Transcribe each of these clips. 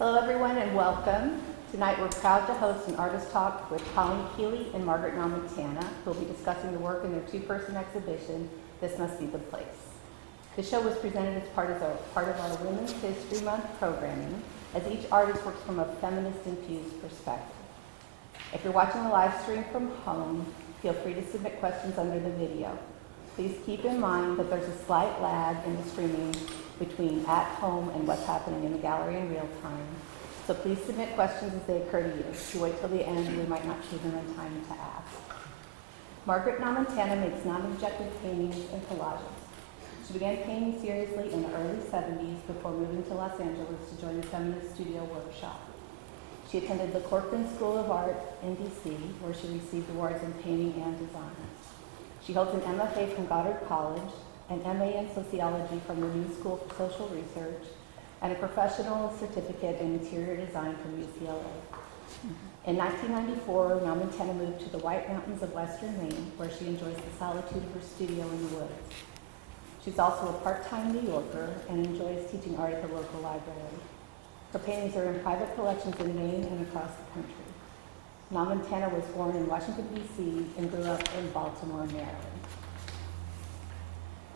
Hello everyone and welcome. Tonight we're proud to host an artist talk with Colleen Kiely and Margaret Nomentana, who will be discussing the work in their two-person exhibition, This Must Be the Place. The show was presented as part of our Women's History Month programming, as each artist works from a feminist-infused perspective. If you're watching the live stream from home, feel free to submit questions under the video. Please keep in mind that there's a slight lag in the streaming between at home and what's happening in the gallery in real time. So please submit questions as they occur to you. If you wait till the end, we might not choose them in time to ask. Margaret Nomentana makes non-objective paintings and collages. She began painting seriously in the early 70s before moving to Los Angeles to join the Feminist Studio Workshop. She attended the Corcoran School of Art in DC, where she received awards in painting and design. She holds an MFA from Goddard College, an MA in Sociology from the New School for Social Research, and a professional certificate in interior design from UCLA. In 1994, Nomentana moved to the White Mountains of Western Maine, where she enjoys the solitude of her studio in the woods. She's also a part-time New Yorker and enjoys teaching art at the local library. Her paintings are in private collections in Maine and across the country. Nomentana was born in Washington, D.C. and grew up in Baltimore, Maryland.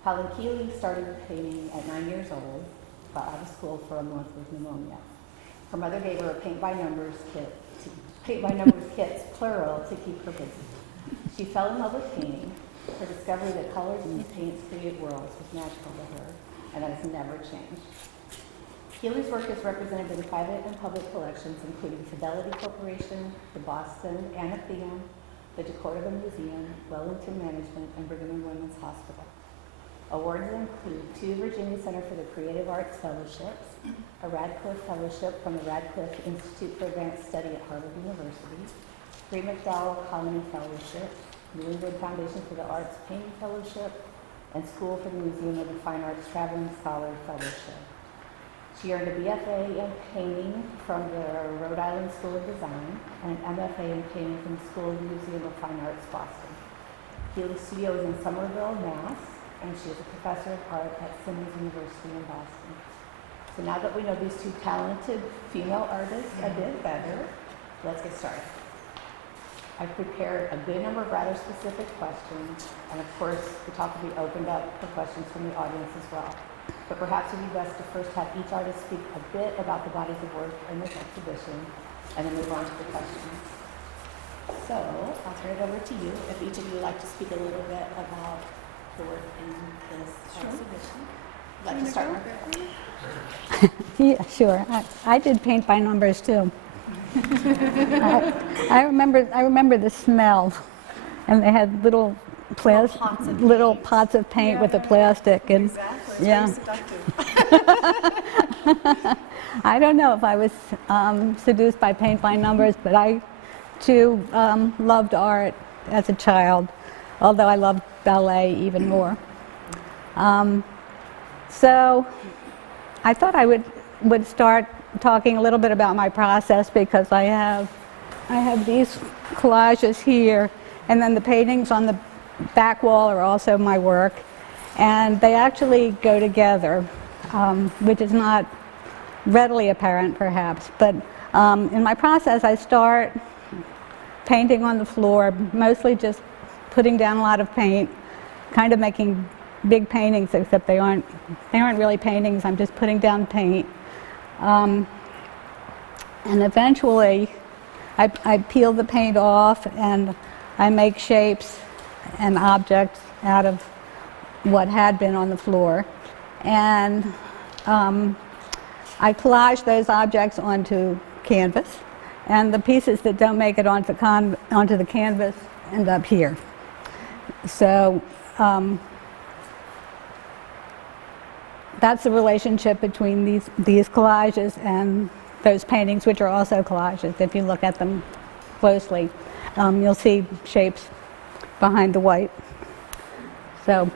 Colleen Kiely started painting at 9 years old, got out of school for a month with pneumonia. Her mother gave her a paint-by-numbers kits, plural, to keep her busy. She fell in love with painting. Her discovery that colors and paints create worlds was magical to her, and that has never changed. Kiely's work is represented in private and public collections, including Fidelity Corporation, the Boston Athenaeum, the Decorah Museum, Wellington Management, and Brigham and Women's Hospital. Awards include 2 Virginia Center for the Creative Arts Fellowships, a Radcliffe Fellowship from the Radcliffe Institute for Advanced Study at Harvard University, 3 McDowell Colony Fellowship, New England Foundation for the Arts Painting Fellowship, and School for the Museum of the Fine Arts Traveling Scholar Fellowship. She earned a BFA in painting from the Rhode Island School of Design and an MFA in painting from the School of the Museum of Fine Arts, Boston. Kiely's studio is in Somerville, Mass., and she is a professor of art at Simmons University in Boston. So now that we know these 2 talented female artists a bit better, let's get started. I've prepared a good number of rather specific questions, and of course, the talk will be opened up for questions from the audience as well. But perhaps it would be best to first have each artist speak a bit about the bodies of work in this exhibition, and then move on to the questions. So, I'll turn it over to you, if each of you would like to speak a little bit about the work in this exhibition. Would you like to start, Margaret? Yeah, sure. I did paint by numbers too. I remember the smell, and they had little pots of paint with the plastic, and exactly. yeah. I don't know if I was seduced by paint by numbers, but I too loved art as a child, although I loved ballet even more. So I thought I would start talking a little bit about my process, because I have these collages here, and then the paintings on the back wall are also my work, and they actually go together, which is not readily apparent perhaps, but in my process I start painting on the floor, mostly just putting down a lot of paint, kind of making big paintings, except they aren't really paintings. I'm just putting down paint. And eventually I peel the paint off and I make shapes and objects out of what had been on the floor. And I collage those objects onto canvas, and the pieces that don't make it onto the canvas end up here. So that's the relationship between these collages and those paintings, which are also collages. If you look at them closely, you'll see shapes behind the white. So.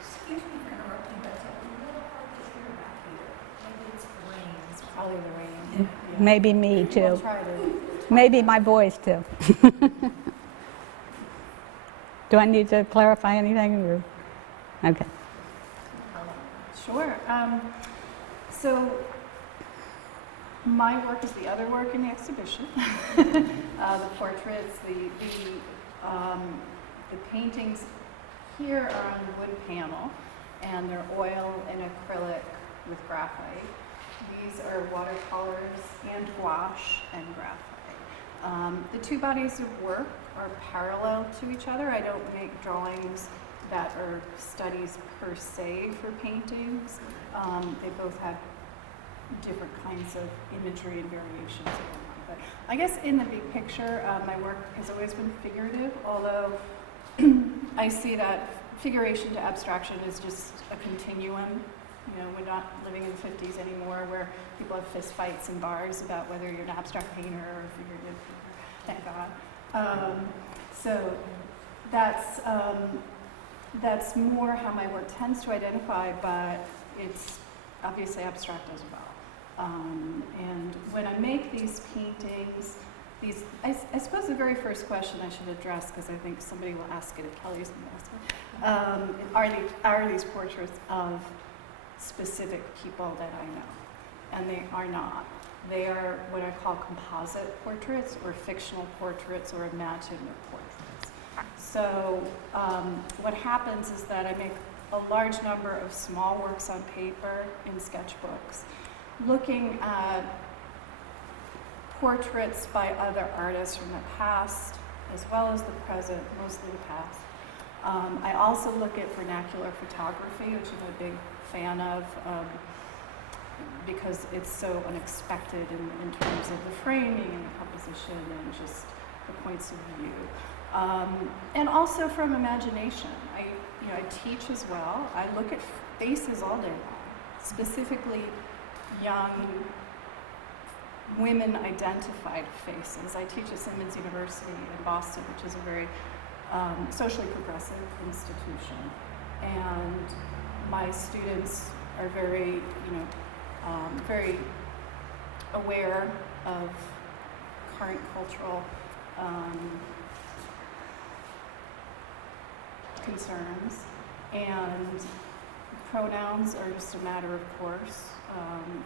Excuse me for interrupting, but it's a little hard to hear back here. Maybe it's the rain. It's probably the rain. Yeah. Maybe me too. We'll try to. Maybe my voice too. Do I need to clarify anything? Or? Okay. Sure. So my work is the other work in the exhibition. The portraits, the paintings here are on wood panel, and they're oil and acrylic with graphite. These are watercolors and gouache and graphite. The two bodies of work are parallel to each other. I don't make drawings that are studies per se for paintings. They both have different kinds of imagery and variations going on. But I guess in the big picture, my work has always been figurative, although I see that figuration to abstraction is just a continuum. You know, we're not living in the 50s anymore where people have fist fights in bars about whether you're an abstract painter or a figurative painter. Thank God. So that's more how my work tends to identify, but it's obviously abstract as well. And when I make these paintings, I suppose the very first question I should address, because I think somebody will ask it if Kelly's going to ask it, are these portraits of specific people that I know? And they are not. They are what I call composite portraits, or fictional portraits, or imaginative portraits. So what happens is that I make a large number of small works on paper in sketchbooks, looking at portraits by other artists from the past, as well as the present, mostly the past. I also look at vernacular photography, which I'm a big fan of, because it's so unexpected in terms of the framing and the composition and just the points of view. And also from imagination. I teach as well. I look at faces all day long, specifically young women-identified faces. I teach at Simmons University in Boston, which is a very socially progressive institution. And my students are very, very aware of current cultural concerns, and pronouns are just a matter of course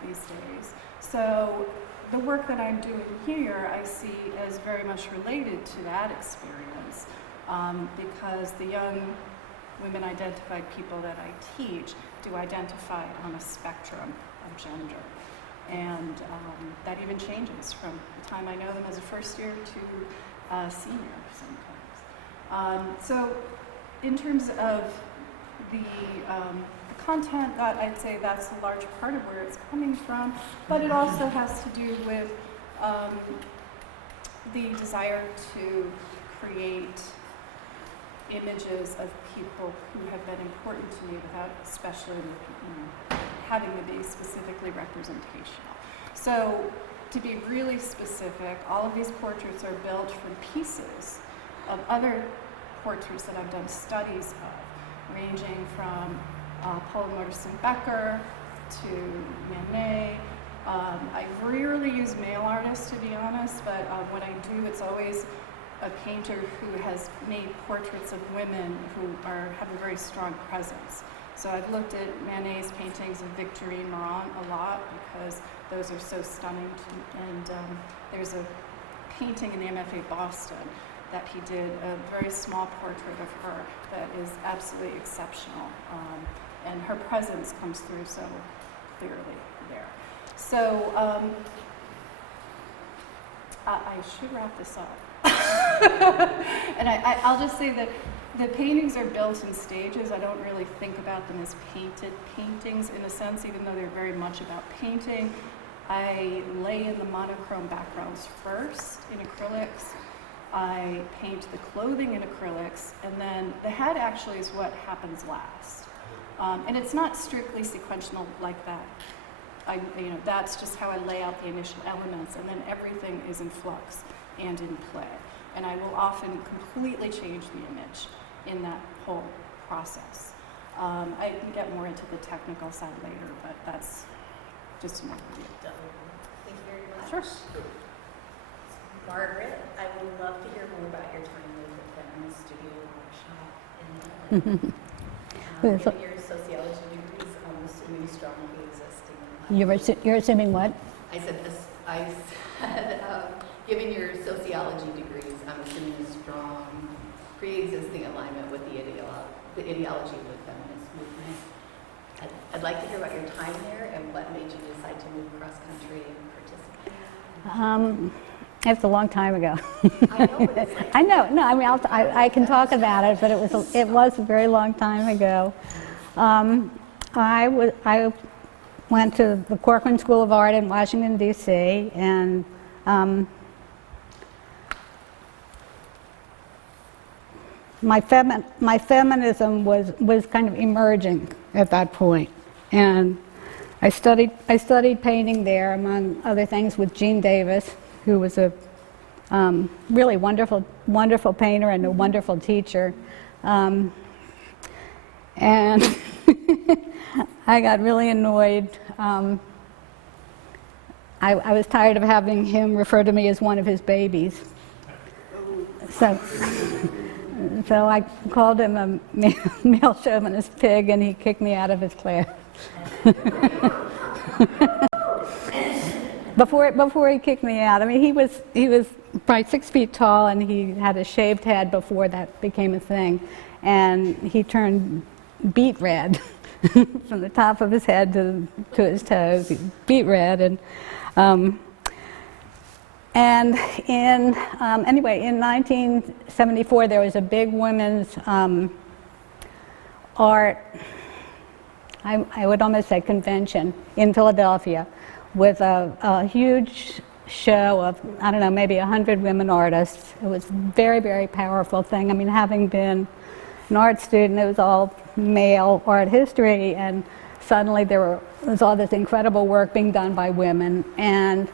these days. So the work that I'm doing here I see as very much related to that experience, because the young women identified people that I teach do identify on a spectrum of gender. And that even changes from the time I know them as a first year to a senior sometimes. So in terms of the content, that I'd say that's a large part of where it's coming from, but it also has to do with the desire to create images of people who have been important to me without especially having to be specifically representational. So to be really specific, all of these portraits are built from pieces of other portraits that I've done studies of, ranging from Paul Mortensen Becker to Manet. I rarely use male artists, to be honest, but when I do, it's always a painter who has made portraits of women who have a very strong presence. So I've looked at Manet's paintings of Victorine Meurent a lot because those are so stunning. And there's a painting in the MFA Boston that he did, a very small portrait of her that is absolutely exceptional. And her presence comes through so clearly there. So I should wrap this up. And I'll just say that the paintings are built in stages. I don't really think about them as painted paintings in a sense, even though they're very much about painting. I lay in the monochrome backgrounds first in acrylics. I paint the clothing in acrylics, and then the head actually is what happens last. And it's not strictly sequential like that. That's just how I lay out the initial elements, and then everything is in flux and in play. And I will often completely change the image in that whole process. I can get more into the technical side later, but that's just an overview. Thank you very much. Sure. Margaret, I would love to hear more about your time with the Feminist Studio Workshop in Maine. Given your sociology degrees, I'm assuming strongly existing in You're assuming what? I said, given your sociology degrees, I'm assuming a strong pre-existing alignment with the ideology of the feminist movement. I'd like to hear about your time there and what made you decide to move cross country and participate. It's a long time ago. I know, but it's like I know. No, I mean, I can talk about it, but it was a very long time ago. I went to the Corcoran School of Art in Washington, D.C., and my feminism was kind of emerging at that point, and I studied painting there, among other things, with Jean Davis, who was a really wonderful painter and a wonderful teacher, and I got really annoyed. I was tired of having him refer to me as one of his babies. So I called him a male chauvinist pig, and he kicked me out of his class. Before he kicked me out, I mean, he was probably 6 feet tall, and he had a shaved head before that became a thing, and he turned beet red from the top of his head to his toes, beet red, and anyway, in 1974 there was a big women's art, I would almost say convention in Philadelphia, with a huge show of, I don't know, maybe 100 women artists. It was a very, very powerful thing. I mean, having been an art student, it was all male art history, and suddenly there was all this incredible work being done by women. And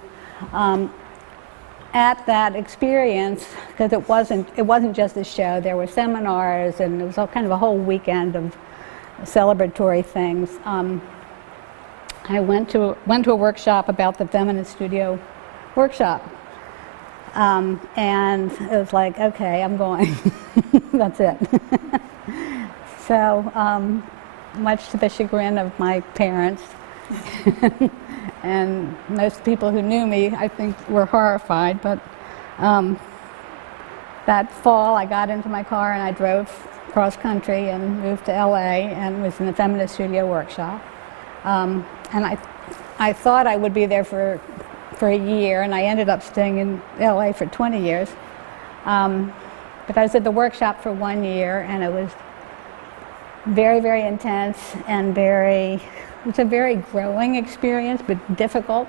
at that experience, because it wasn't just a show, there were seminars, and it was all kind of a whole weekend of celebratory things. I went to a workshop about the Feminist Studio workshop, and it was like, okay, I'm going. That's it. So, much to the chagrin of my parents, and most people who knew me, I think, were horrified. But that fall, I got into my car and I drove cross country and moved to LA and was in the Feminist Studio workshop. And I thought I would be there for a year, and I ended up staying in LA for 20 years. But I was at the workshop for 1 year, and it was very, very intense and it was a very growing experience, but difficult.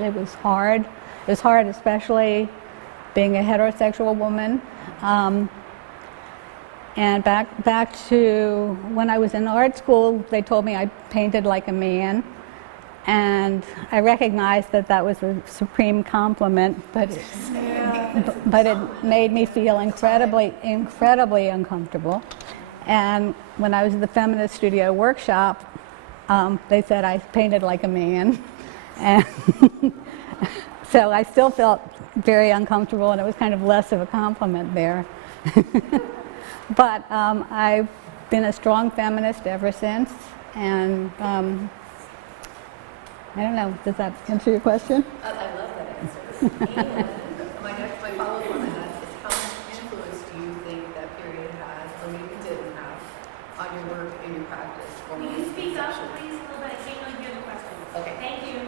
It was hard. It was hard, especially being a heterosexual woman. And back to when I was in art school, they told me I painted like a man. And I recognized that was a supreme compliment, but it made me feel incredibly, incredibly uncomfortable. And when I was at the Feminist Studio workshop, they said I painted like a man. And so I still felt very uncomfortable, and it was kind of less of a compliment there. But I've been a strong feminist ever since, and I don't know, does that answer your question? I love that answer. And my follow-up on that is, how much influence do you think that period had, or maybe didn't have, on your work and your practice? Will you speak up, please, a little bit? I can't really hear the question. Okay. Thank you.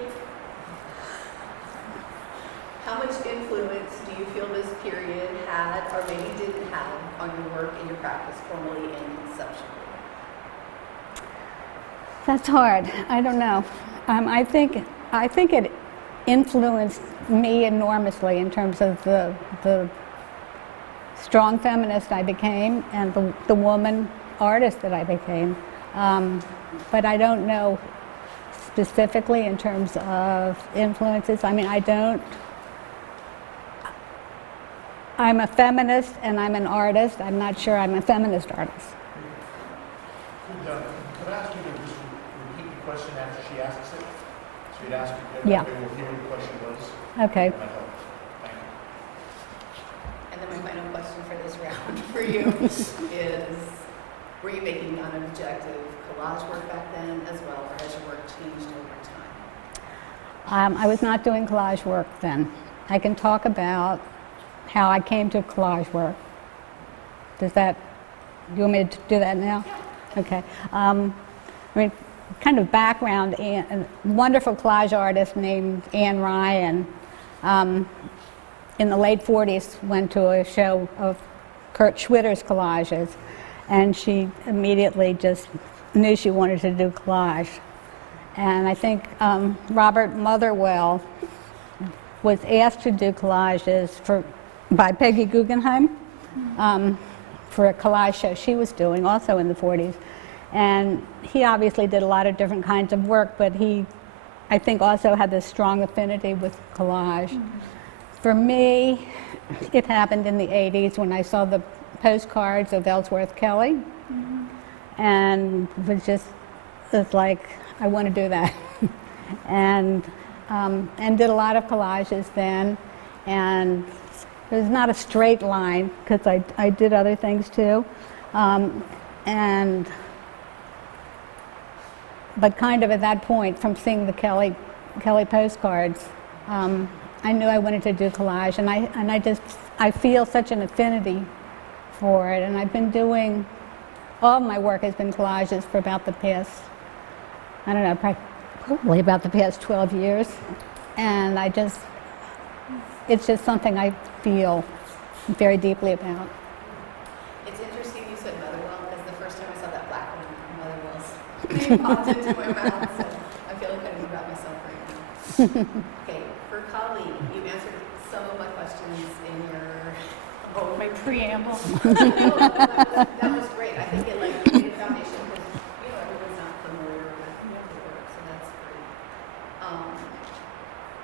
How much influence do you feel this period had, or maybe didn't have, on your work and your practice, formally and conceptually? That's hard. I don't know. I think it influenced me enormously in terms of the strong feminist I became and the woman artist that I became. But I don't know specifically in terms of influences. I mean, I'm a feminist and I'm an artist. I'm not sure I'm a feminist artist. Could I ask you to just repeat the question after she asks it? So you'd ask it, Yeah. we'll hear what the question was. Okay. That helps. Thank you. And then my final question for this round for you is, were you making non-objective collage work back then as well, or has your work changed over time? I was not doing collage work then. I can talk about how I came to collage work. Does that, do you want me to do that now? Yeah. Okay. I mean, kind of background, a wonderful collage artist named Anne Ryan in the late 40s went to a show of Kurt Schwitter's collages, and she immediately just knew she wanted to do collage. And I think Robert Motherwell was asked to do collages by Peggy Guggenheim for a collage show she was doing also in the 40s. And he obviously did a lot of different kinds of work, but he, I think, also had this strong affinity with collage. Mm-hmm. For me, it happened in the 80s when I saw the postcards of Ellsworth Kelly, mm-hmm. and it's like, I want to do that. and did a lot of collages then, and it was not a straight line because I did other things too, but kind of at that point, from seeing the Kelly postcards, I knew I wanted to do collage, and I feel such an affinity for it, and I've been doing, all of my work has been collages for about the past, I don't know, probably about the past 12 years, and it's just something I feel very deeply about. It's interesting you said Motherwell, because the first time I saw that black one, Motherwell's name popped into my mouth, so I feel like I need to grab myself right now. Okay, for Colleen, you answered some of my questions in your My preamble. that was great. I think it laid a foundation because everyone's not familiar with the work, so that's great.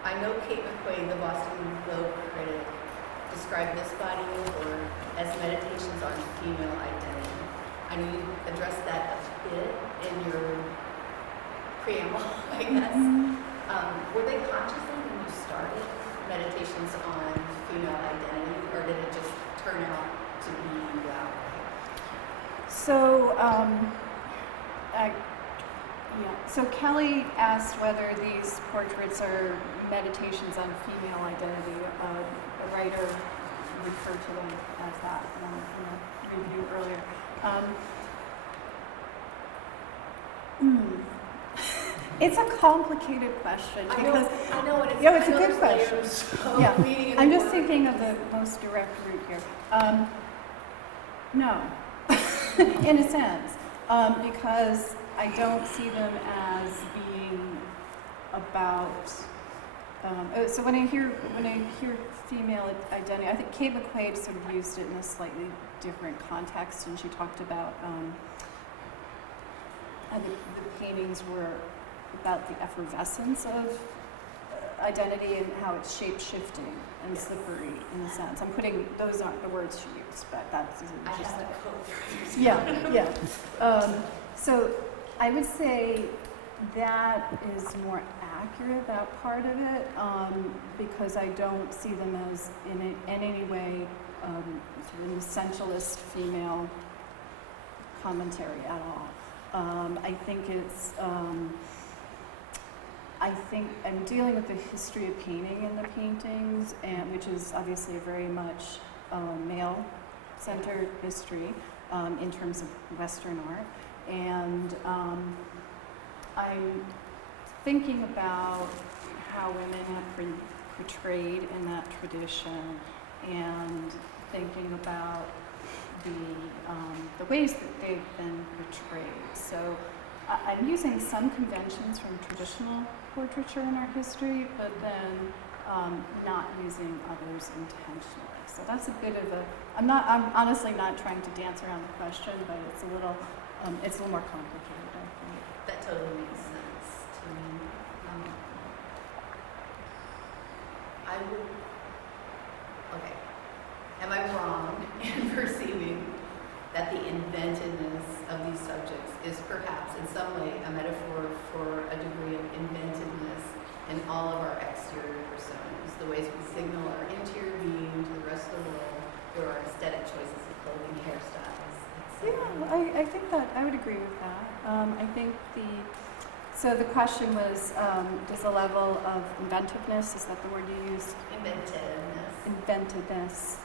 I know Cate McQuaid, the Boston Globe critic, described this body of work as meditations on female identity. I know you addressed that a bit in your preamble, I guess. Were they consciously when you started meditations on female identity, or did it just turn out to be that way? So Kelly asked whether these portraits are meditations on female identity. A writer referred to them as that in a review earlier. It's a complicated question because I know it is. Yeah, it's a good question. Yeah, I'm just thinking of the most direct route here. No, in a sense, because I don't see them as being about. So when I hear female identity, I think Cate McQuaid sort of used it in a slightly different context, and she talked about the paintings were about the effervescence of identity and how it's shape-shifting and slippery in a sense. Those aren't the words she used, but that's just. I have that quote. Yeah. So I would say that is more accurate, that part of it, because I don't see them as in any way sort of an essentialist female commentary at all. I think it's. I think I'm dealing with the history of painting in the paintings, and which is obviously a very much male-centered history in terms of Western art, and I'm thinking about how women have been portrayed in that tradition, and thinking about the ways that they've been portrayed. So I'm using some conventions from traditional portraiture in our history, but then not using others intentionally. So that's a bit of a. I'm honestly not trying to dance around the question, but it's a little more complicated, I think. That totally makes sense to me. Okay. Am I wrong in perceiving that the inventiveness of these subjects is perhaps in some way a metaphor for a degree of inventiveness in all of our exterior personas, the ways we signal our interior being to the rest of the world through our aesthetic choices of clothing, hairstyles, etc. Yeah, I think that I would agree with that. I think So the question was, does the level of inventiveness, is that the word you used? Inventiveness.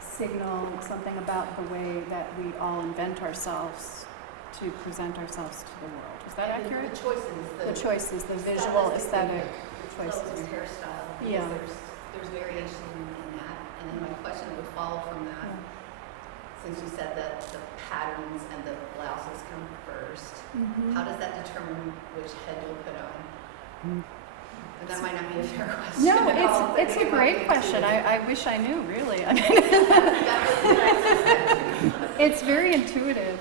Signal something about the way that we all invent ourselves to present ourselves to the world. Is that And accurate? The choices, The choices, the visual, aesthetic clothes choices. and hairstyle. Because Yeah. there's variation in that. And then my question would follow from that, since you said that the patterns and the blouses come first, how does that determine which head you'll put on? And that might not be a fair question. No, at all, but it's a it might great be question. too. I wish I knew, really. I mean, That was what I said. it's very intuitive.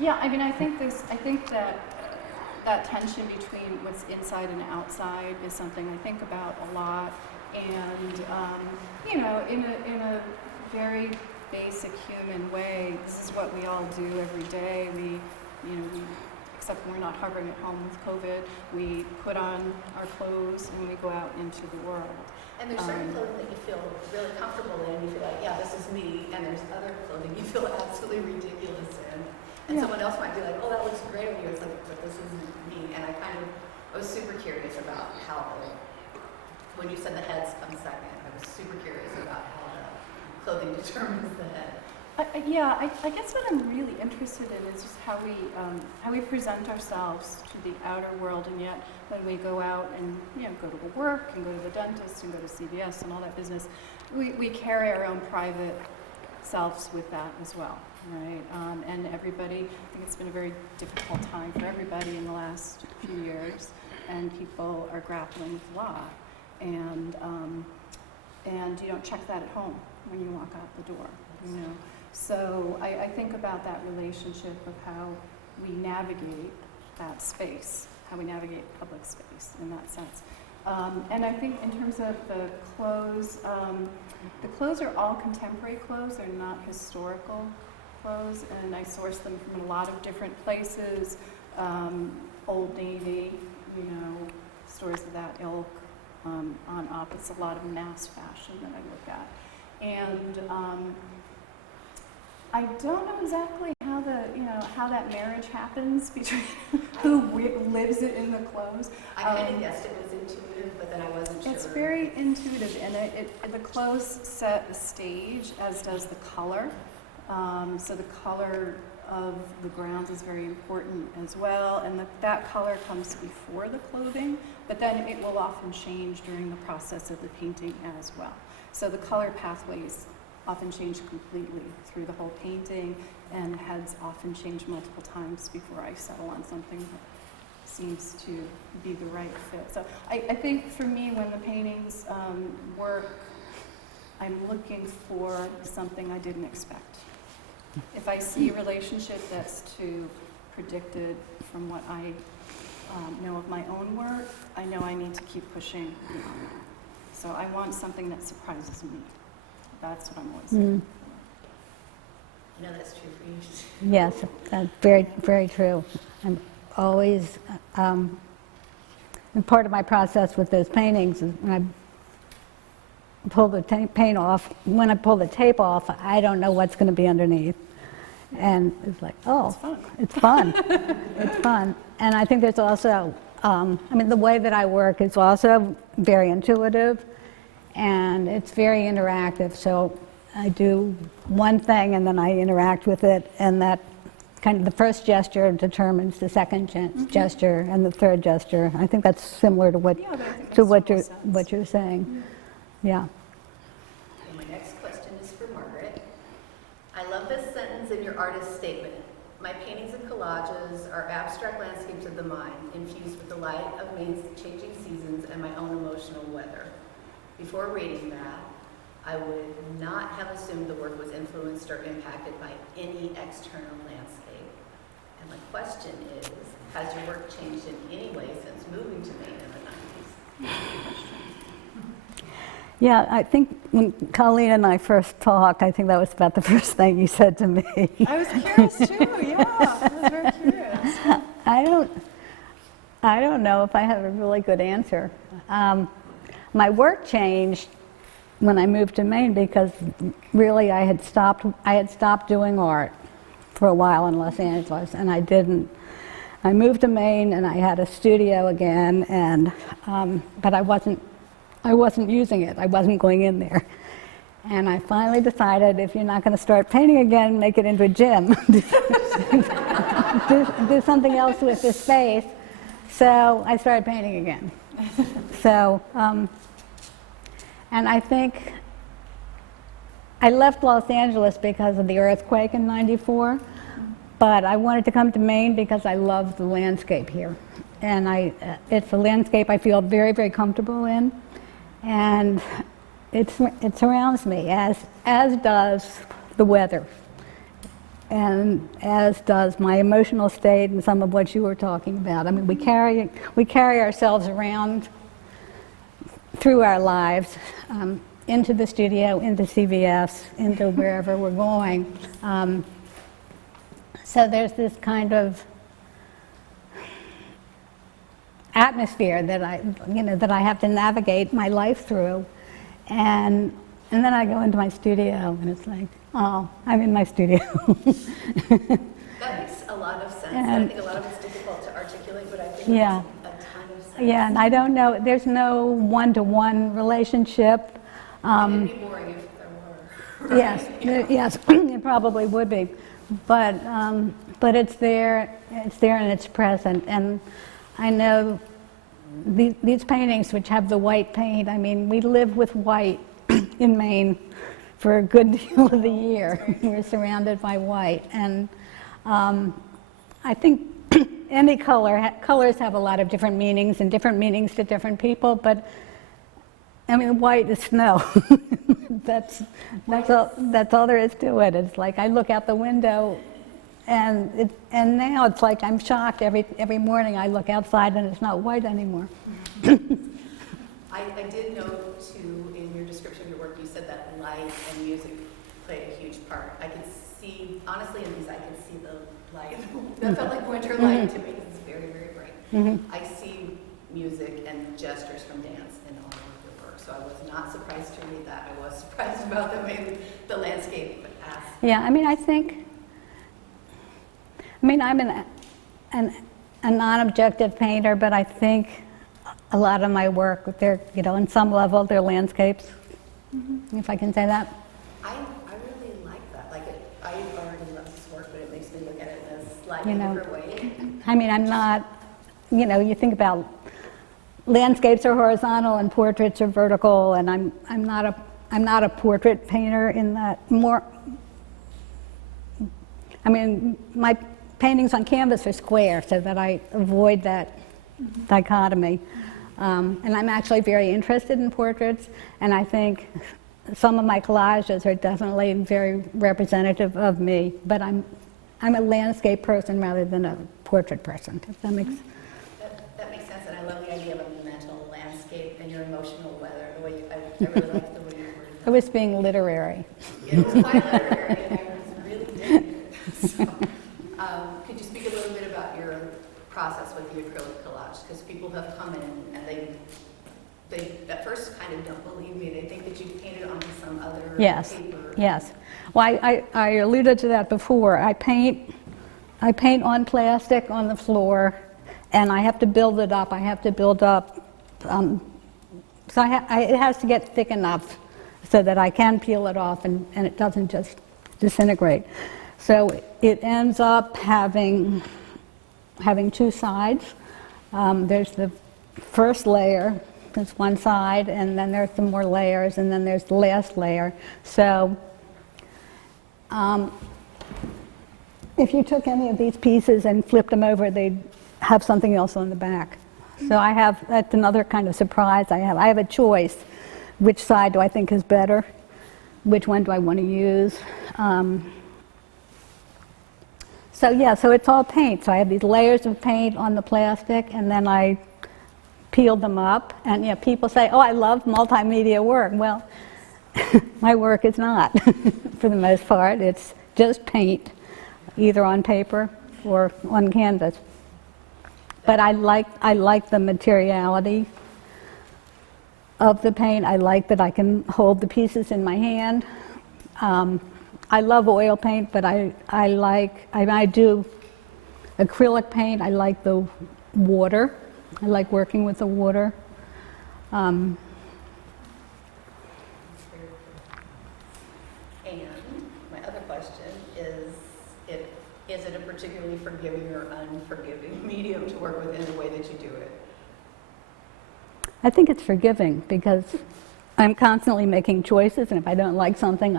Yeah, I mean, I think that that tension between what's inside and outside is something I think about a lot. And, you know, in a very basic human way, this is what we all do every day. Except when we're not hovering at home with COVID, we put on our clothes and we go out into the world. And there's certain clothing that you feel really comfortable in. You feel like, yeah, this is me. And there's other clothing you feel absolutely ridiculous in. And Yeah. someone else might be like, oh, that looks great on you. It's like, but this isn't me. And I was super curious about how when you said the heads come second, I was super curious about how the clothing determines the head. I guess what I'm really interested in is just how we present ourselves to the outer world, and yet when we go out and go to work and go to the dentist and go to CVS and all that business, we carry our own private selves with that as well, right? And everybody, I think it's been a very difficult time for everybody in the last few years, and people are grappling with a lot, and you don't check that at home when you walk out the door, So I think about that relationship of how we navigate that space, how we navigate public space in that sense. And I think in terms of the clothes are all contemporary clothes. They're not historical clothes, and I source them from a lot of different places. Old Navy, stores of that ilk, on up. It's a lot of mass fashion that I look at. And I don't know exactly how that marriage happens between who lives it in the clothes. I kind of guessed it was intuitive, but then I wasn't sure. It's very intuitive, and the clothes set the stage, as does the color. So the color of the grounds is very important as well, and that color comes before the clothing, but then it will often change during the process of the painting as well. So the color pathways often change completely through the whole painting, and heads often change multiple times before I settle on something that seems to be the right fit. So I think for me, when the paintings work, I'm looking for something I didn't expect. If I see a relationship that's too predicted from what I know of my own work, I know I need to keep pushing beyond that. So I want something that surprises me. That's what I'm always saying. I know that's true for you. Yes, that's very, very true. I'm always, and part of my process with those paintings is when I pull the paint off, when I pull the tape off, I don't know what's going to be underneath. And it's like, oh, it's fun. It's fun. And I think there's also, the way that I work is also very intuitive, and it's very interactive. So I do one thing and then I interact with it, and that kind of the first gesture determines the second gesture and the third gesture. I think that's similar to what you're saying. Yeah. And my next question is for Margaret. I love this sentence in your artist statement. My paintings and collages are abstract landscapes of the mind, infused with the light of Maine's changing seasons and my own emotional weather. Before reading that, I would not have assumed the work was influenced or impacted by any external landscape. And my question is, has your work changed in any way since moving to Maine in the 90s? Yeah, I think when Colleen and I first talked, I think that was about the first thing you said to me. I was curious too, yeah. I was very curious. I don't know if I have a really good answer. My work changed when I moved to Maine because really I had stopped doing art for a while in Los Angeles, and I didn't. I moved to Maine, and I had a studio again, and but I wasn't using it. I wasn't going in there. And I finally decided, if you're not going to start painting again, make it into a gym. do something else with the space. So I started painting again. So, and I think I left Los Angeles because of the earthquake in '94, but I wanted to come to Maine because I love the landscape here. And it's a landscape I feel very, very comfortable in. And it surrounds me, as does the weather, and as does my emotional state and some of what you were talking about. I mean, we carry ourselves around through our lives, into the studio, into CVS, into wherever we're going. So there's this kind of atmosphere that I have to navigate my life through. And then I go into my studio, and it's like, oh, I'm in my studio. That makes a lot of sense. And I think a lot of it's difficult to articulate, but I think it makes a ton of sense. Yeah, and I don't know, there's no one-to-one relationship. It'd be boring if there were. Right? Yes, it probably would be. But it's there and it's present. And I know these paintings, which have the white paint, I mean, we live with white in Maine for a good deal of the year. We're surrounded by white. And I think any colors have a lot of different meanings and different meanings to different people, but I mean, white is snow. That's all there is to it. It's like I look out the window, and now it's like I'm shocked every morning I look outside and it's not white anymore. I did note too in your description of your work, you said that light and music play a huge part. I could see, honestly, in these I could see the light. That felt like winter light to me because it's very, very bright. I see music and gestures from dance in all of your work, so I was not surprised to read that. I was surprised about the landscape aspect. Yeah, I mean, I'm a non-objective painter, but I think a lot of my work, on some level, they're landscapes, if I can say that. I really like that. I already love this work, but it makes me look at it in a slightly different way. I mean, I'm not, you think about landscapes are horizontal and portraits are vertical, and I'm not a portrait painter in that more. I mean, my paintings on canvas are square, so that I avoid that dichotomy. And I'm actually very interested in portraits, and I think some of my collages are definitely very representative of me, but I'm a landscape person rather than a portrait person, if that makes sense. That makes sense, and I love the idea of a mental landscape and your emotional weather. I really like the way you worded that. I was being literary. It was quite literary, and I was really digging it. So, could you speak a little bit about your process with the acrylic collage? Because people have come in and they at first kind of don't believe me. They think that you painted onto some other paper. Yes. Well, I alluded to that before. I paint on plastic on the floor, and I have to build it up. I have to build up. So it has to get thick enough so that I can peel it off and it doesn't just disintegrate. So it ends up having two sides. There's the first layer, that's one side, and then there's some more layers, and then there's the last layer. So if you took any of these pieces and flipped them over, they'd have something else on the back. So that's another kind of surprise I have. I have a choice. Which side do I think is better? Which one do I want to use? So it's all paint. So I have these layers of paint on the plastic, and then I peeled them up. And people say, oh, I love multimedia work. Well, my work is not, for the most part. It's just paint, either on paper or on canvas. But I like the materiality of the paint. I like that I can hold the pieces in my hand. I love oil paint, but I do acrylic paint. I like the water. I like working with the water. And my other question is it a particularly forgiving or unforgiving medium to work with in the way that you do it? I think it's forgiving because I'm constantly making choices, and if I don't like something,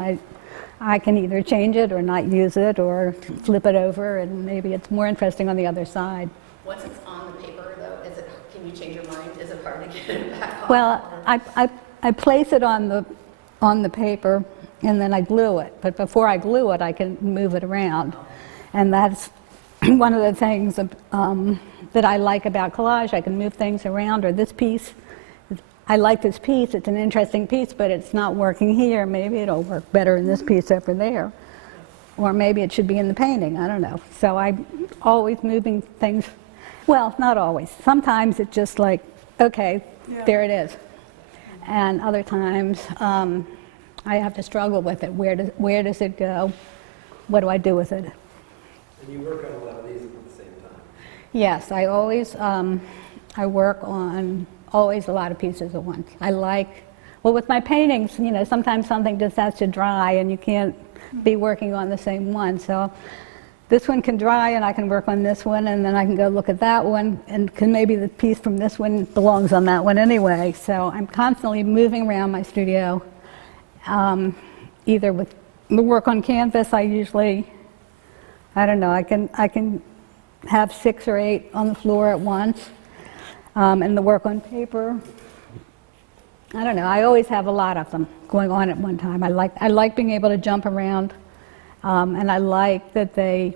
I can either change it or not use it or flip it over, and maybe it's more interesting on the other side. Once it's on the paper, though, can you change your mind? Is it hard to get it back on? Well, I place it on the paper, and then I glue it. But before I glue it, I can move it around, and that's one of the things that I like about collage. I can move things around. Or this piece, I like this piece. It's an interesting piece, but it's not working here. Maybe it'll work better in this piece over there, or maybe it should be in the painting. I don't know. So I'm always moving things. Well, not always. Sometimes it's just like, okay, there it is. And other times, I have to struggle with it. Where does it go? What do I do with it? And you work on a lot of these at the same time. Yes, I always, I work on always a lot of pieces at once. Well, with my paintings, sometimes something just has to dry and you can't be working on the same one. So this one can dry and I can work on this one, and then I can go look at that one, and maybe the piece from this one belongs on that one anyway. So I'm constantly moving around my studio. Either with the work on canvas, I usually, I don't know, I can have 6 or 8 on the floor at once. And the work on paper, I don't know, I always have a lot of them going on at one time. I like being able to jump around, and I like that they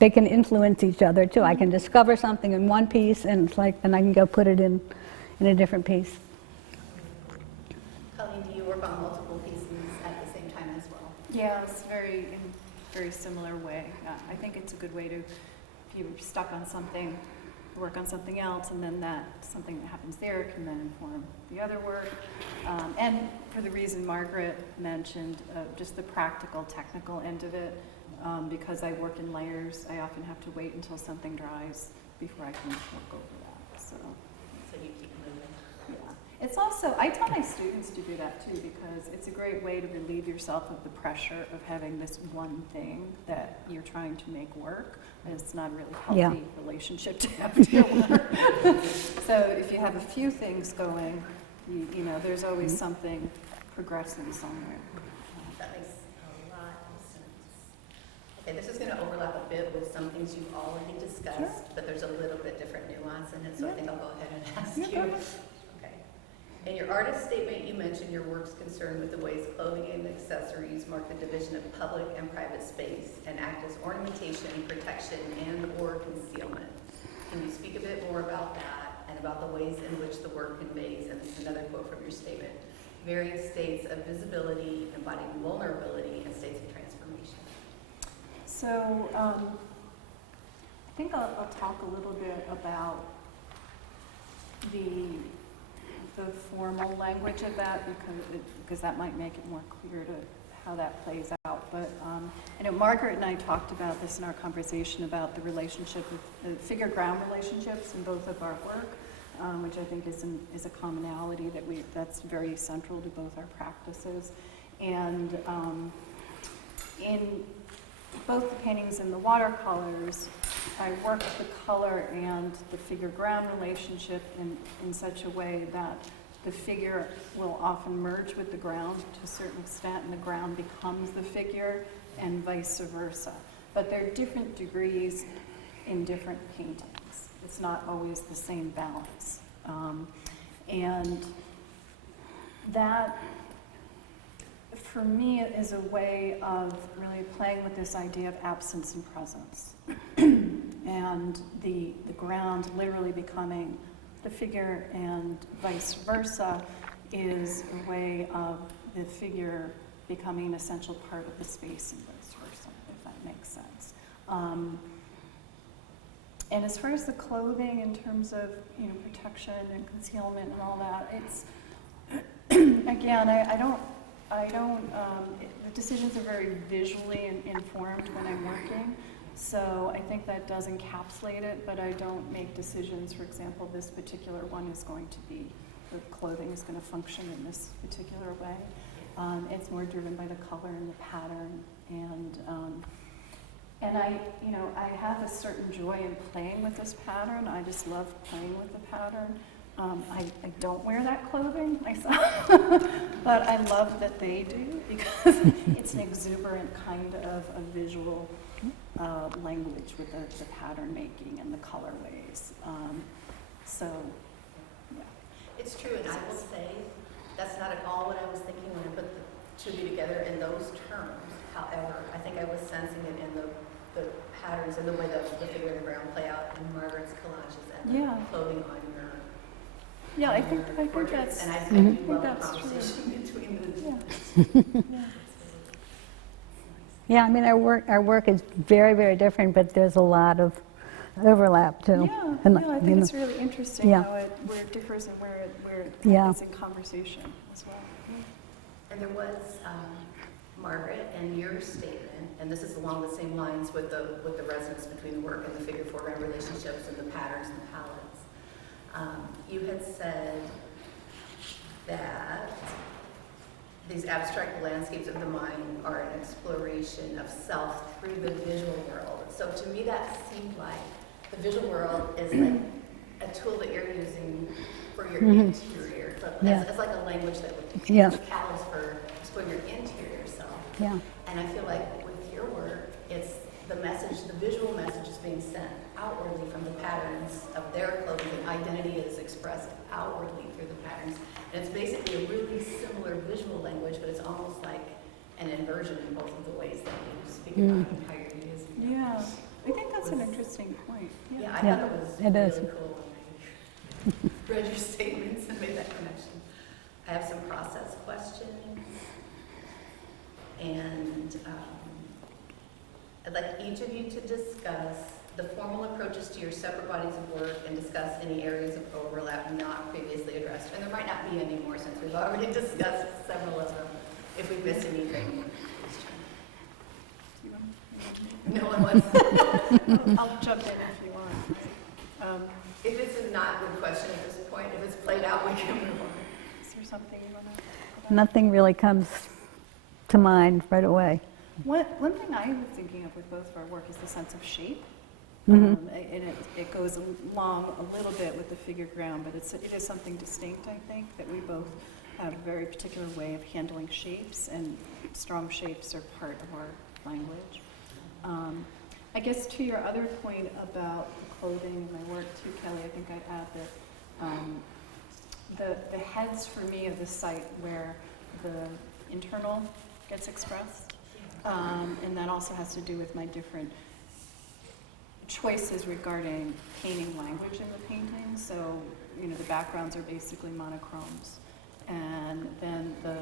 can influence each other too. I can discover something in one piece, and it's like then I can go put it in a different piece. Colleen, do you work on multiple pieces at the same time as well? Yeah, it's in a very similar way. I think it's a good way to, if you're stuck on something, work on something else, and then something that happens there can then inform the other work. And for the reason Margaret mentioned, just the practical, technical end of it, because I work in layers, I often have to wait until something dries before I can work over that. So you keep moving. yeah. It's also, I tell my students to do that too, because it's a great way to relieve yourself of the pressure of having this one thing that you're trying to make work. It's not a really healthy relationship to have to work. So if you have a few things going, you know, there's always something progressing somewhere. That makes a lot of sense. Okay, this is going to overlap a bit with some things you've already discussed, but there's a little bit different nuance in it, so I think I'll go ahead and ask you. Okay. In your artist statement, you mentioned your work's concerned with the ways clothing and accessories mark the division of public and private space and act as ornamentation, protection, and/or concealment. Can you speak a bit more about that and about the ways in which the work conveys, and this is another quote from your statement, various states of visibility, embodying vulnerability, and states of transformation? So I think I'll talk a little bit about the formal language of that, because that might make it more clear to how that plays out. But I know Margaret and I talked about this in our conversation about the relationship of the figure-ground relationships in both of our work, which I think is a commonality that's very central to both our practices. And in both the paintings and the watercolors, I work the color and the figure-ground relationship in such a way that the figure will often merge with the ground to a certain extent, and the ground becomes the figure, and vice versa. But there are different degrees in different paintings. It's not always the same balance. And that, for me, is a way of really playing with this idea of absence and presence. And the ground literally becoming the figure, and vice versa is a way of the figure becoming an essential part of the space, and vice versa, if that makes sense. And as far as the clothing, in terms of protection and concealment and all that, it's again, I don't, the decisions are very visually informed when I'm working, so I think that does encapsulate it, but I don't make decisions. For example, this particular one is going to be, the clothing is going to function in this particular way. It's more driven by the color and the pattern, and I, I have a certain joy in playing with this pattern. I just love playing with the pattern. I don't wear that clothing myself, but I love that they do because it's an exuberant kind of a visual language with the pattern making and the colorways. So, yeah. It's true, and I will say, that's not at all what I was thinking when I put the two together in those terms. However, I think I was sensing it in the patterns and the way the figure and the ground play out in Margaret's collages and the clothing on your Yeah, I think portraits. that's, And I I do think love the that's conversation between the Yeah, I mean, our work is very, very different, but there's a lot of overlap too. Yeah, And, I think it's really interesting Yeah. how where it differs and where it Yeah. is in conversation as well. And there was Margaret and your statement, and this is along the same lines with the resonance between the work and the figure foreground relationships and the patterns and the palettes. You had said that these abstract landscapes of the mind are an exploration of self through the visual world. So to me that seemed like the visual world is like a tool that you're using for your interior. So it's like a language that would catalyst for exploring your interior self. Yeah. And I feel like with your work, it's the message, the visual message is being sent outwardly from the patterns of their clothing. The identity is expressed outwardly through the patterns. And it's basically a really similar visual language, but it's almost like an inversion in both of the ways that you speak about and how you're using it. Yeah, I think that's an interesting point. Yeah, I thought it was it is. really cool when I read your statements and made that connection. I have some process questions. And I'd like each of you to discuss the formal approaches to your separate bodies of work and discuss any areas of overlap not previously addressed. And there might not be any more since we've already discussed several of them. If we miss anything, no one wants. I'll jump in if you want. If it's a not good question at this point, if it's played out, we can move on. Is there something you want to? Nothing really comes to mind right away. One thing I was thinking of with both of our work is the sense of shape. Mm-hmm. And it goes along a little bit with the figure ground, but it is something distinct, I think, that we both have a very particular way of handling shapes, and strong shapes are part of our language. I guess to your other point about the clothing in my work too, Kelly, I think I'd add that the heads for me are the site where the internal gets expressed, and that also has to do with my different choices regarding painting language in the painting. So, the backgrounds are basically monochromes, and then the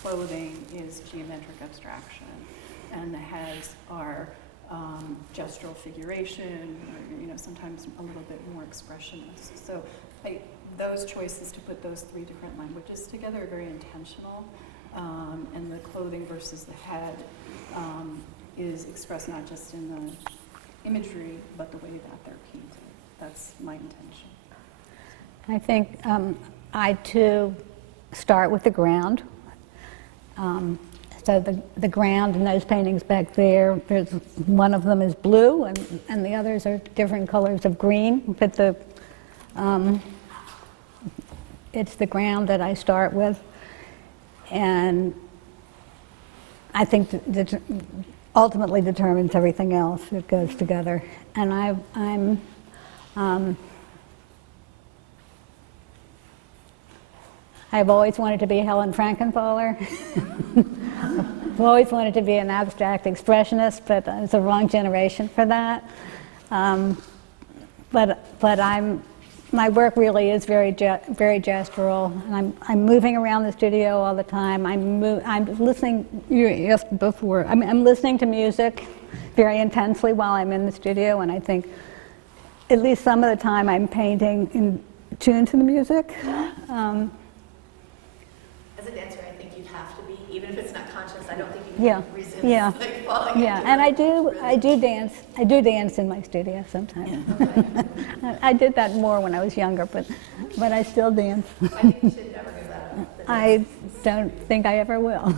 clothing is geometric abstraction, and the heads are gestural figuration, or, sometimes a little bit more expressionist. So those choices to put those three different languages together are very intentional, and the clothing versus the head is expressed not just in the imagery, but the way that they're painted. That's my intention. I think I too start with the ground. So the ground in those paintings back there, there's one of them is blue, and the others are different colors of green. But it's the ground that I start with, and I think that ultimately determines everything else that goes together. And I've always wanted to be Helen Frankenthaler. I've always wanted to be an abstract expressionist, but I was the wrong generation for that. But my work really is very gestural, and I'm moving around the studio all the time. I'm listening. You asked before. I'm listening to music very intensely while I'm in the studio, and I think at least some of the time I'm painting in tune to the music. As a dancer, I think you have to be, Yeah, resist yeah, like falling yeah. into And the I do dance. I do dance in my studio sometimes. I did that more when I was younger, but I still dance. I think you should never give that up. The I don't think I ever will.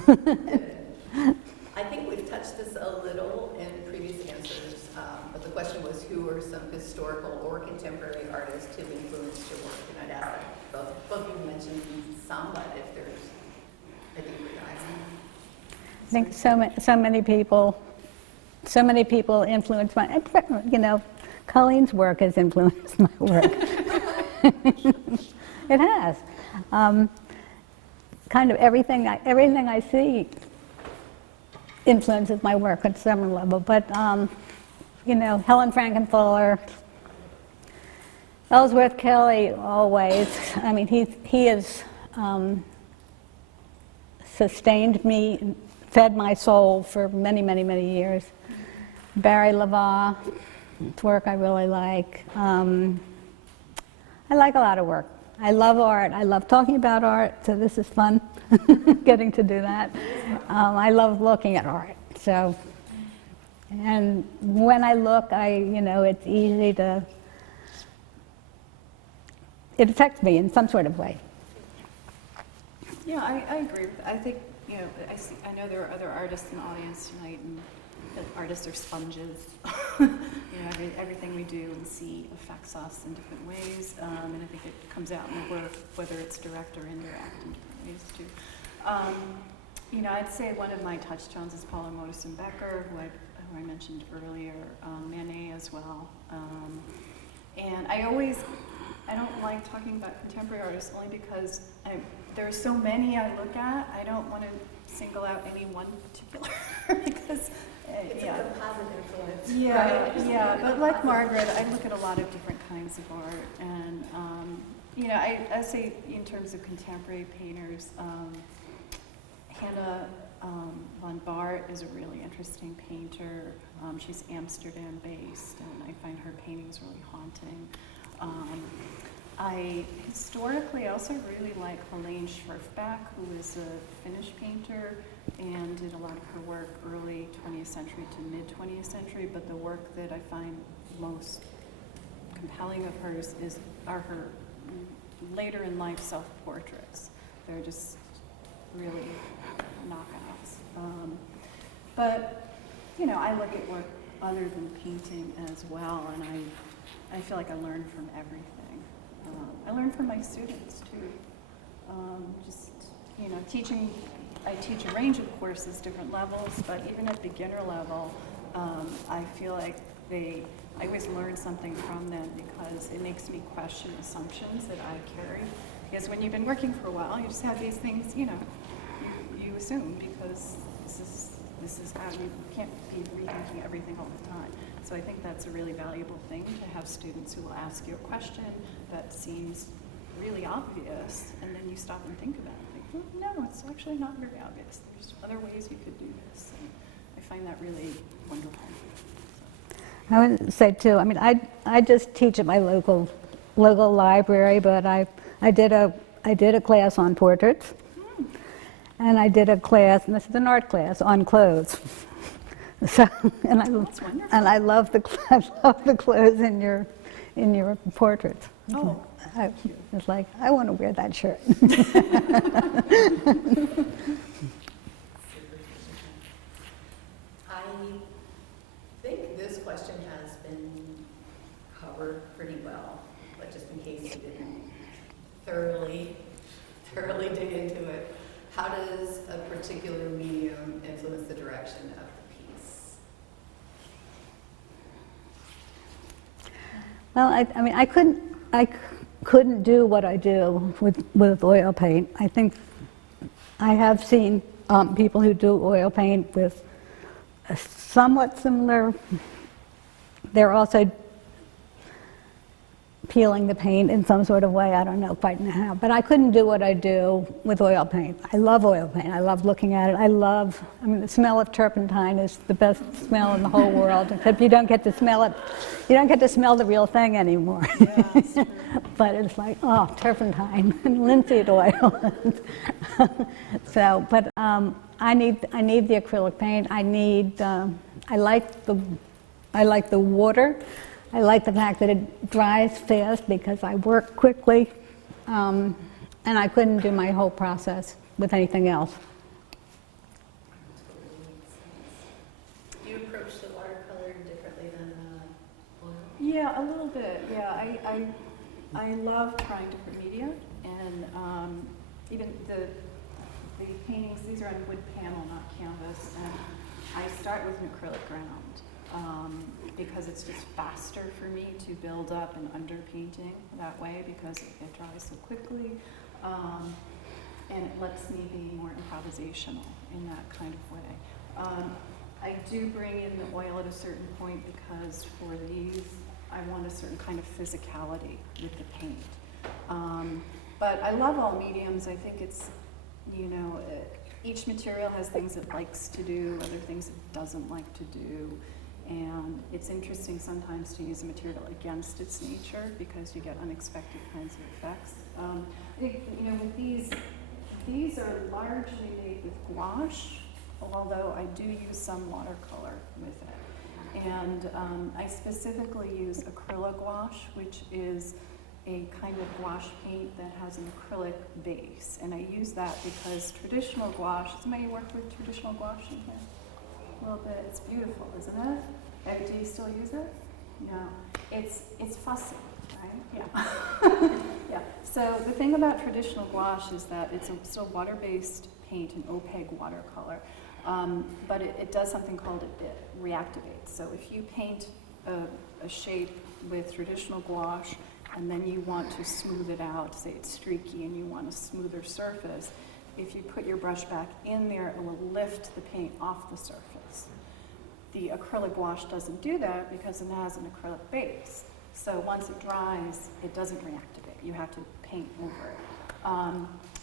I think we've touched this a little in previous answers, but the question was, who are some historical or contemporary artists who influenced your work? And I'd ask both of you mentioned some, but if there's, I think we're I think so many people influence my, you know, Colleen's work has influenced my work. It has. Kind of everything I see influences my work at some level. But, you know, Helen Frankenthaler, Ellsworth Kelly, always. I mean, he has sustained me, fed my soul for many, many, many years. Barry Lava's work I really like. I like a lot of work. I love art. I love talking about art, so this is fun, getting to do that. I love looking at art. So, and when I look, you know, it's easy to, it affects me in some sort of way. Yeah, I agree. I think, you know, I know there are other artists in the audience tonight, and that artists are sponges. You know, everything we do and see affects us in different ways, and I think it comes out in the work, whether it's direct or indirect, in different ways too. You know, I'd say one of my touchstones is Paula Modersohn Becker, who I mentioned earlier, Manet as well. And I don't like talking about contemporary artists only because there are so many I look at. I don't want to single out any one particular because it's yeah. a composite influence. Yeah, right? yeah. But like Margaret, I look at a lot of different kinds of art, and you know, I say in terms of contemporary painters, Hannah von Bart is a really interesting painter. She's Amsterdam-based, and I find her paintings really haunting. Historically, I also really like Helene Schwerfbach, who is a Finnish painter and did a lot of her work early 20th century to mid 20th century, but the work that I find most compelling of hers are her later in life self-portraits. They're just really knockouts. But, you know, I look at work other than painting as well, and I feel like I learn from everything. I learn from my students too. Just, you know, I teach a range of courses, different levels, but even at beginner level, I feel like I always learn something from them because it makes me question assumptions that I carry. Because when you've been working for a while, you just have these things, you know, you assume because this is how you can't be rethinking everything all the time. So I think that's a really valuable thing to have students who will ask you a question that seems really obvious, and then you stop and think about it. Like, no, it's actually not very obvious. There's other ways you could do this. And I find that really wonderful. I would say too, I mean, I just teach at my local library, but I did a class on portraits, and I did a class, and this is an art class, on clothes. So, and I love the clothes in your portraits. Oh, It's like, I want to wear that shirt. I think this question has been covered pretty well, but just in case you didn't thoroughly dig into it, how does a particular medium influence the direction of the piece? Well, I mean, I couldn't do what I do with oil paint. I think I have seen people who do oil paint with a somewhat similar. They're also peeling the paint in some sort of way. I don't know quite how, but I couldn't do what I do with oil paint. I love oil paint. I love looking at it. I mean, the smell of turpentine is the best smell in the whole world, except you don't get to smell it. You don't get to smell the real thing anymore. Yeah, But it's like, oh, turpentine and linseed oil. So, but I need the acrylic paint. I like the water. I like the fact that it dries fast because I work quickly, and I couldn't do my whole process with anything else. Do you approach the watercolor differently than oil? Yeah, a little bit. Yeah, I love trying different media, and even the paintings. These are on wood panel, not canvas, and I start with an acrylic ground. Because it's just faster for me to build up an underpainting that way because it dries so quickly, and it lets me be more improvisational in that kind of way. I do bring in the oil at a certain point because for these I want a certain kind of physicality with the paint. But I love all mediums. I think it's, each material has things it likes to do, other things it doesn't like to do. And it's interesting sometimes to use a material against its nature because you get unexpected kinds of effects. I think, with these are largely made with gouache, although I do use some watercolor with it. And I specifically use acrylic gouache, which is a kind of gouache paint that has an acrylic base. And I use that because traditional gouache, somebody work with traditional gouache in here? A little bit. It's beautiful, isn't it? Do you still use it? No. It's fussy, right? Yeah. Yeah. So the thing about traditional gouache is that it's still water-based paint, an opaque watercolor, but it does something called it reactivates. So if you paint a shape with traditional gouache and then you want to smooth it out, say it's streaky and you want a smoother surface, if you put your brush back in there, it will lift the paint off the surface. The acrylic gouache doesn't do that because it has an acrylic base. So once it dries, it doesn't reactivate. You have to paint over it.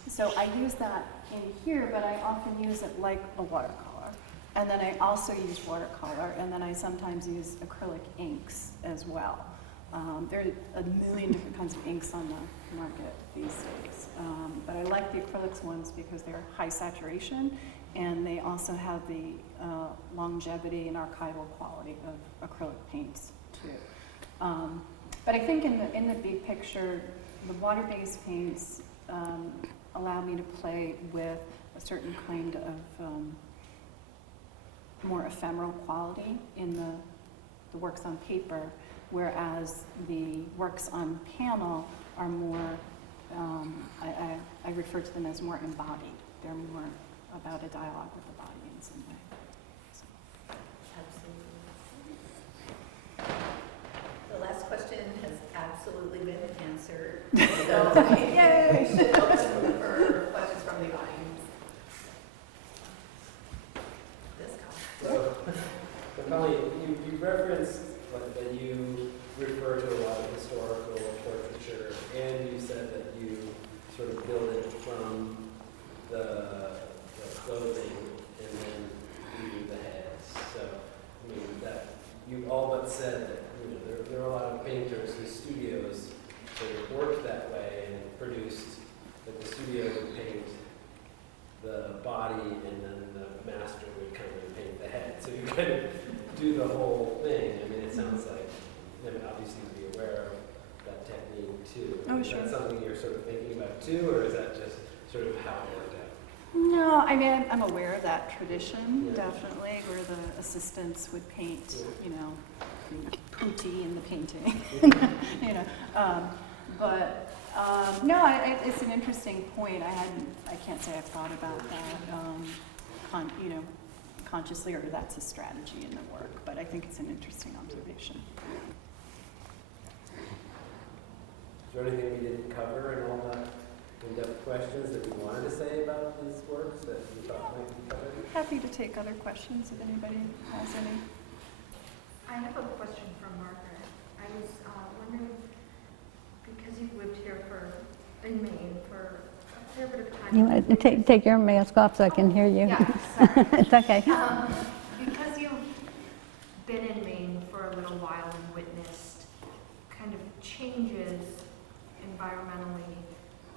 So I use that in here, but I often use it like a watercolor. And then I also use watercolor, and then I sometimes use acrylic inks as well. There are a million different kinds of inks on the market these days. But I like the acrylics ones because they're high saturation, and they also have the longevity and archival quality of acrylic paints too. But I think in the big picture, the water-based paints allow me to play with a certain kind of more ephemeral quality in the works on paper, whereas the works on panel are more, I refer to them as more embodied. They're more about a dialogue with the body in some way. So. Absolutely. The last question has absolutely been answered. So, yay! We should open for questions from the audience. So Colleen, you referenced that you refer to a lot of historical portraiture, and you said that you sort of build it from the clothing and then do the heads. So, I mean, that you all but said that there are a lot of painters whose studios sort of worked that way and produced that the studio would paint the body and then the master would come and paint the head. So you kind of do the whole thing. I mean, it sounds like, obviously to be aware of that technique too. Oh, Is sure. that something you're sort of thinking about too, or is that just sort of how it worked out? No, I mean, I'm aware of that tradition, Yeah. definitely, where the assistants would paint, pooty in the painting, no, it's an interesting point. I can't say I've thought about that, consciously, or that's a strategy in the work, but I think it's an interesting observation. Is there anything we didn't cover in all the in-depth questions that you wanted to say about these works that you thought might be covered? Happy to take other questions if anybody has any. I have a question from Margaret. I was wondering, You want to take your mask off so I can hear you? Yeah, sorry. It's okay. Because you've been in Maine for a little while and witnessed kind of changes environmentally,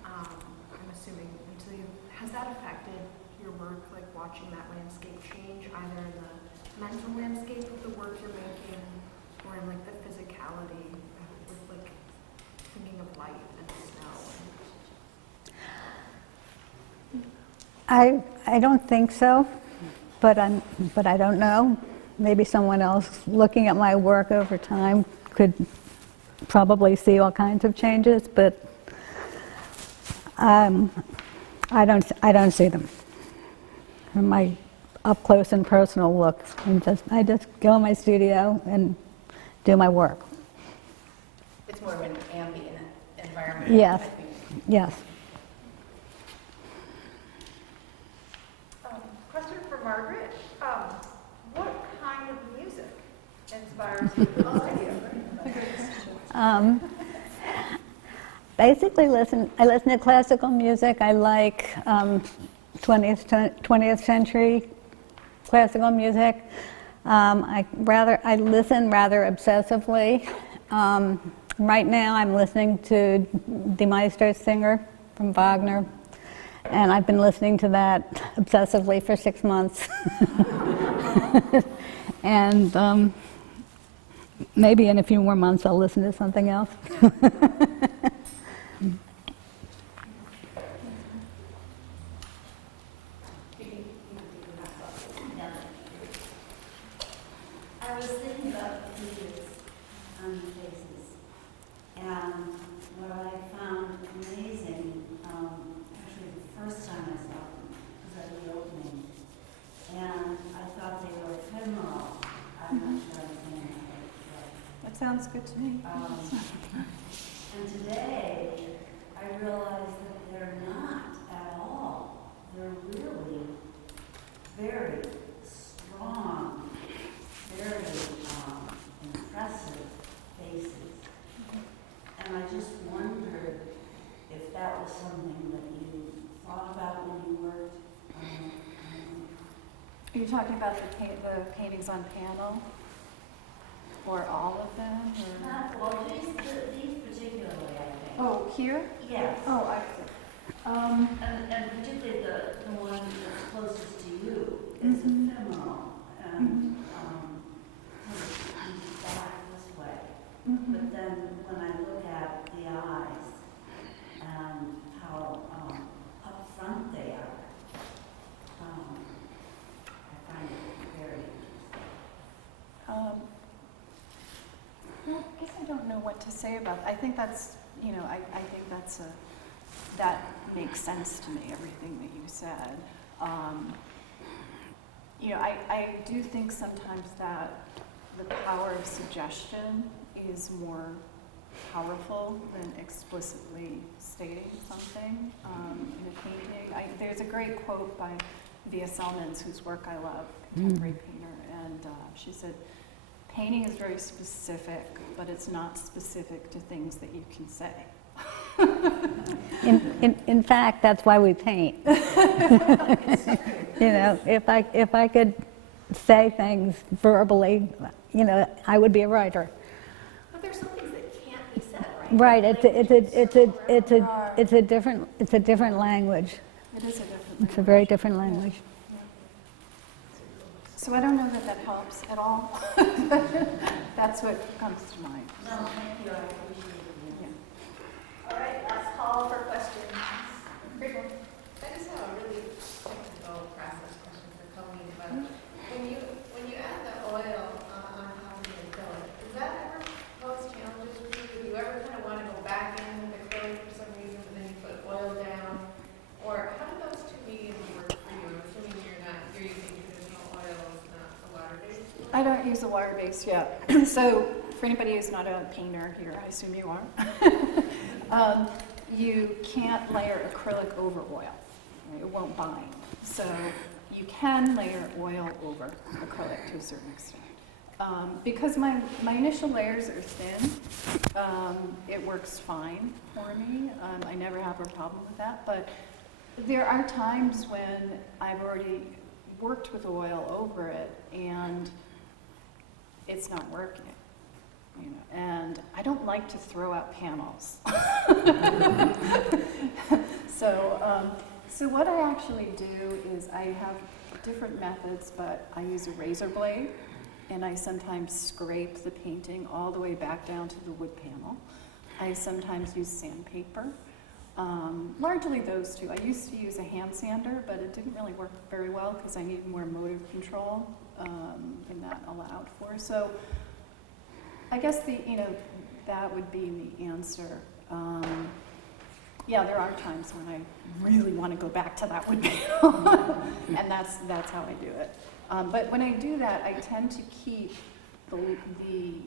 I'm assuming, until you, has that affected your work, like watching that landscape change, either in the mental landscape of the work you're making, or in like the physicality, with like thinking of light and snow? I don't think so, but I don't know. Maybe someone else looking at my work over time could probably see all kinds of changes, but I don't see them. From my up close and personal look, I just go in my studio and do my work. It's more of an ambient environment. Yes. I think. Yes. Question for Margaret. What kind of music inspires you the most? Basically, I listen to classical music. I like 20th century classical music. I listen rather obsessively. Right now, I'm listening to Die Meistersinger from Wagner, and I've been listening to that obsessively for 6 months. And maybe in a few more months, I'll listen to something else. I was thinking about the features on the faces, and what I found amazing, actually the first time I saw them was at the opening, and I thought they were ephemeral. I'm not sure I'm saying that right. That sounds good to me. And today, I realized that they're not at all. They're really very strong, very impressive faces. And I just wondered if that was something that you thought about when you worked on Are you talking about the paintings on panel? Or all of them? Or? not, well, these particularly, I think. Oh, here? Yes. Oh, I see. And particularly the one that's closest to you is ephemeral and comes back this way. But then when I look at the eyes and how up front they are, I find it very interesting. Well, I guess I don't know what to say about that. I think that's, I think that makes sense to me, everything that you said. I do think sometimes that the power of suggestion is more powerful than explicitly stating something in a painting. There's a great quote by Via Selmans, whose work I love, contemporary painter, and she said, "Painting is very specific, but it's not specific to things that you can say." In fact, that's why we paint. If I could say things verbally, I would be a writer. But there's some things that can't be said, right? Right. It's a different language. It is a different It's a very different language. So I don't know that helps at all. That's what comes to mind. No, thank you, I appreciate it. Yeah. All right, last call for questions. I just have a really technical process question for Colleen about when you add the oil on top of the acrylic, does that ever pose challenges for you? Do you ever kind of want to go back in with acrylic for some reason, but then you put oil down? Or how do those two mediums work for you? I'm assuming you're using traditional oils, not the water-based oil? I don't use the water base yet. So for anybody who's not a painter here, I assume you are, you can't layer acrylic over oil. Right? It won't bind. So you can layer oil over acrylic to a certain extent. Because my initial layers are thin, it works fine for me. I never have a problem with that. But There are times when I've already worked with oil over it and it's not working, you know, and I don't like to throw out panels. So what I actually do is I have different methods, but I use a razor blade, and I sometimes scrape the painting all the way back down to the wood panel. I sometimes use sandpaper. Largely those two. I used to use a hand sander, but it didn't really work very well because I needed more motive control than that allowed for. So I guess that would be the answer. Yeah, there are times when I really want to go back to that wood panel, and that's how I do it. But when I do that, I tend to keep the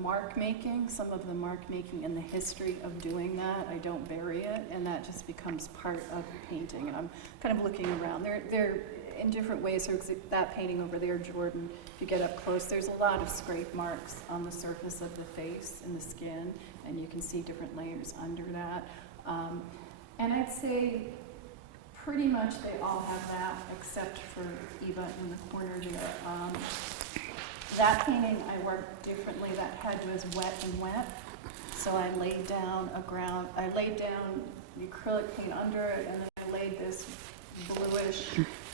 mark making, some of the mark making and the history of doing that. I don't bury it, and that just becomes part of the painting. And I'm kind of looking around. They're in different ways. So that painting over there, Jordan, if you get up close, there's a lot of scrape marks on the surface of the face and the skin, and you can see different layers under that. And I'd say pretty much they all have that, except for Eva in the corner there. That painting I worked differently. That head was wet and wet, so I laid down the acrylic paint under it, and then I laid this bluish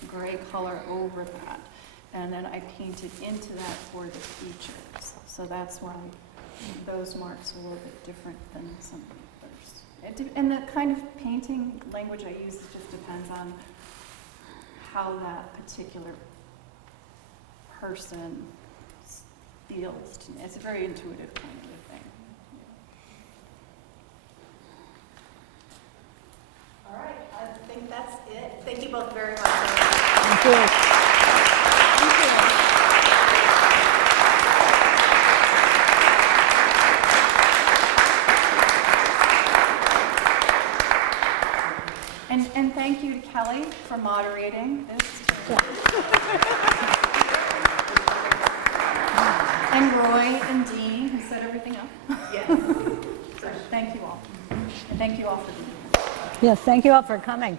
gray color over that, and then I painted into that for the features. So that's why those marks are a little bit different than some of the others. And the kind of painting language I use just depends on how that particular person feels to me. It's a very intuitive kind of a thing. All right, I think that's it. Thank you both very much. Thank you. Thank you. And thank you to Kelly for moderating this. And Roy and Dean, who set everything up. Yes. So thank you all. And thank you all for being here. Yes, thank you all for coming.